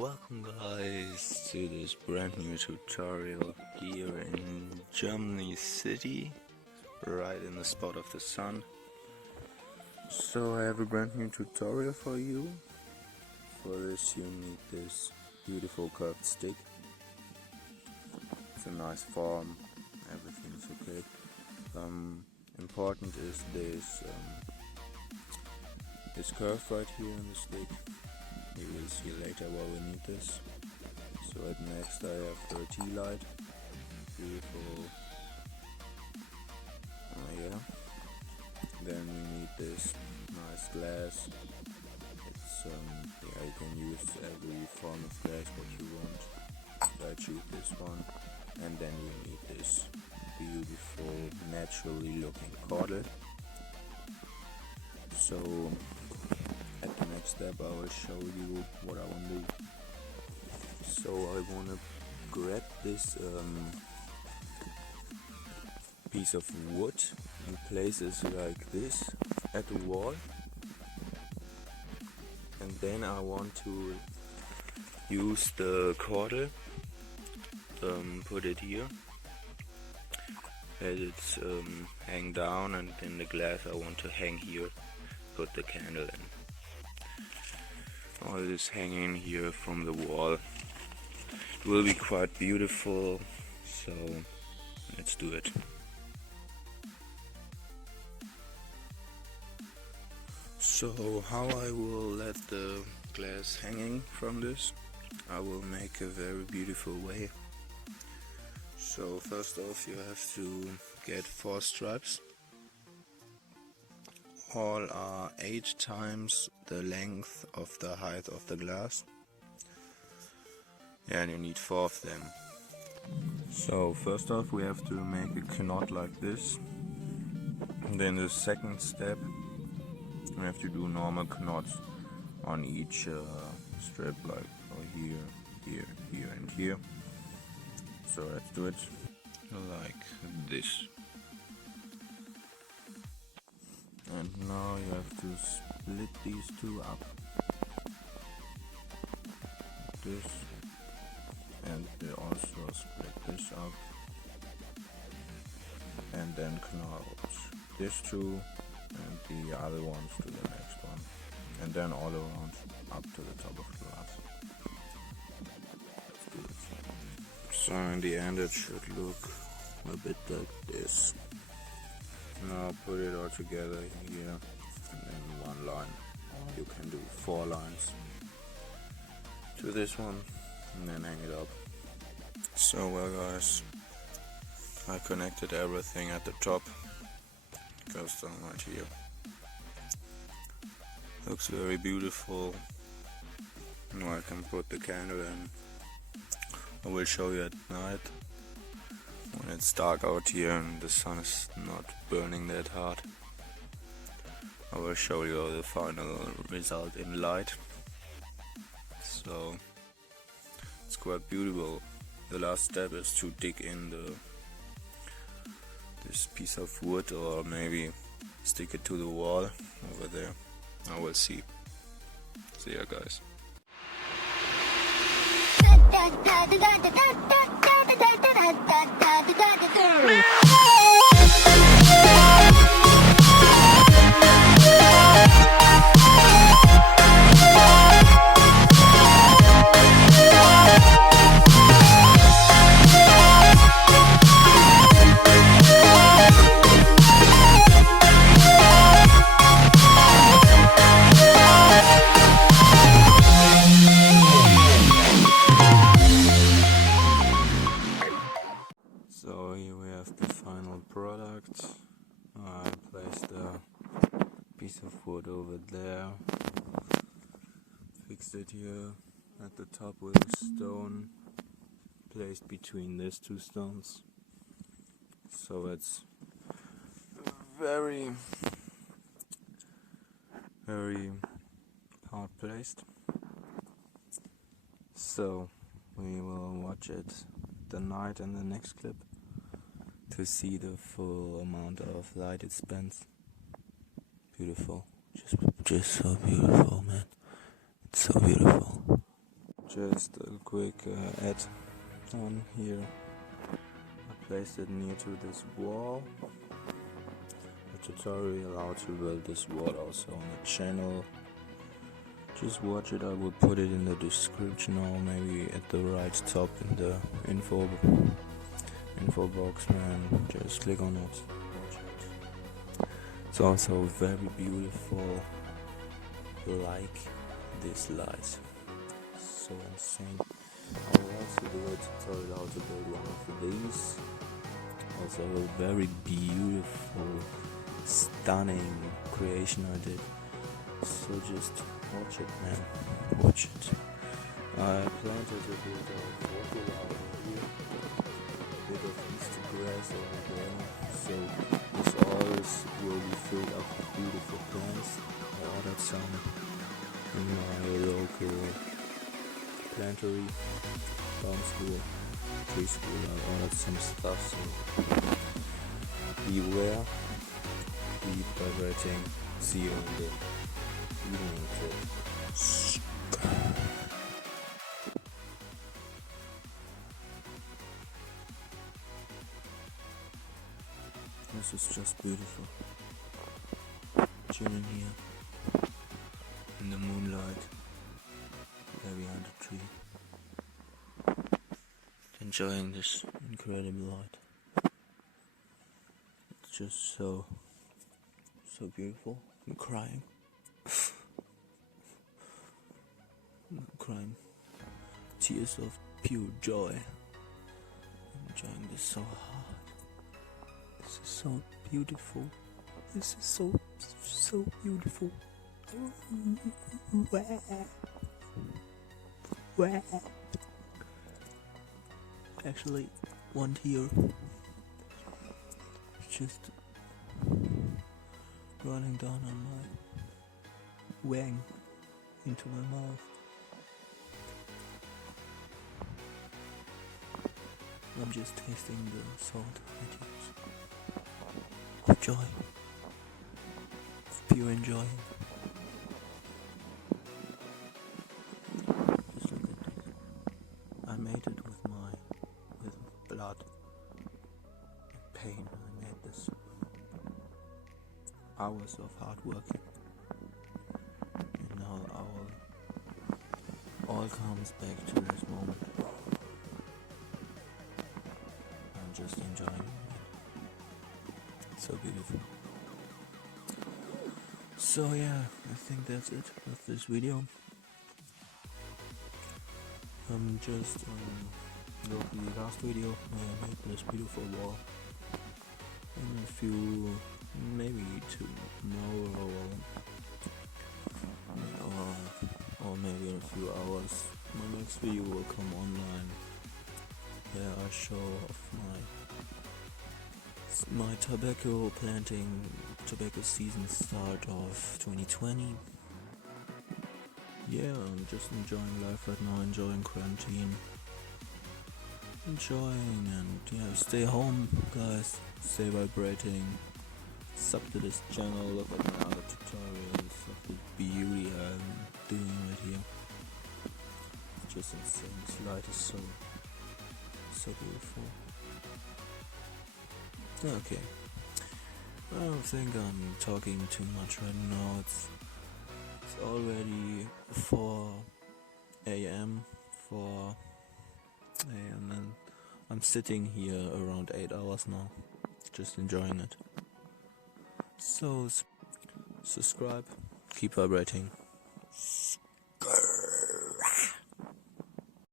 Welcome guys to this brand new tutorial here in Germany City, right in the spot of the sun. So I have a brand new tutorial for you. For this you need this beautiful curved stick. It's a nice form, everything's okay. Important is this curve right here in the stick. You will see later why we need this. So at next I have the tea light. Beautiful. Yeah. Then we need this nice glass. It's yeah, you can use every form of glass what you want. I choose this one. And then you need this beautiful naturally looking cordle. So at the next step I will show you what I want to do. So I want to grab this piece of wood and place it like this at the wall, and then I want to use the cordle, put it here, let it hang down, and then the glass I want to hang here, put the candle in. All this hanging here from the wall. It will be quite beautiful, so let's do it. So how I will let the glass hanging from this, I will make a very beautiful way. So first off you have to get 4 stripes. All are 8 times the length of the height of the glass. And you need 4 of them. So first off we have to make a knot like this. And then the second step we have to do normal knots on each strip, like here, here, here and here. So let's do it like this. And now you have to split these two up. This, and they also split this up. And then knot this two and the other ones to the next one. And then all around up to the top of the glass. Let's do it. So in the end it should look a bit like this. Now put it all together here, and then one line. You can do 4 lines to this one, and then hang it up. So well guys, I connected everything at the top. Goes down right here. Looks very beautiful. Now I can put the candle in. I will show you at night, when it's dark out here and the sun is not burning that hard. I will show you the final result in light. So it's quite beautiful. The last step is to dig in this piece of wood, or maybe stick it to the wall over there. I will see. See ya guys. So here we have the final product. I placed a piece of wood over there, fixed it here at the top with a stone placed between these 2 stones. So it's very, very hard placed. So we will watch it tonight in the next clip to see the full amount of light it spends. Beautiful, just so beautiful, man. It's so beautiful. Just a quick add on here. I placed it near to this wall. A tutorial how to build this wall also on the channel. Just watch it. I will put it in the description or maybe at the right top in the info box, man. Just click on it. Watch it. It's also very beautiful. Like this light. So insane. I will also do a tutorial how to build one of these. Also a very beautiful, stunning creation I did. So just watch it, man. Watch it. I planted a bit of water out here, a bit of Easter grass over there. So this all will be filled up with beautiful plants. I ordered some in my local plantery, farm school, tree school. I ordered some stuff, so beware, keep vibrating. See you in the evening trip. This is just beautiful. Chilling here in the moonlight, there behind a tree, enjoying this incredible light. It's just so beautiful. I'm crying. I'm crying. Tears of pure joy. I'm enjoying this so hard. This is so beautiful. This is so beautiful. Actually, one tear just running down on my wang into my mouth. I'm just tasting the salt of my tears. Of joy. Of pure enjoying. Just look at this. I made it with blood and pain. I made this. Hours of hard working. And now all comes back to this moment. I'm just enjoying it. It's so beautiful. So yeah, I think that's it with this video. Just look the last video I made this beautiful wall. In a few, maybe tomorrow or maybe in a few hours, my next video will come online. There I show off my tobacco planting, tobacco season start of 2020. Yeah, I'm just enjoying life right now, enjoying quarantine. Enjoying, and yeah, stay home, guys. Stay vibrating. Sub to this channel, look at my other tutorials of the beauty I'm doing right here. It's just insane. This light is so beautiful. Okay. I don't think I'm talking too much right now. It's already 4 a.m. and I'm sitting here around 8 hours now, just enjoying it. So subscribe, keep vibrating.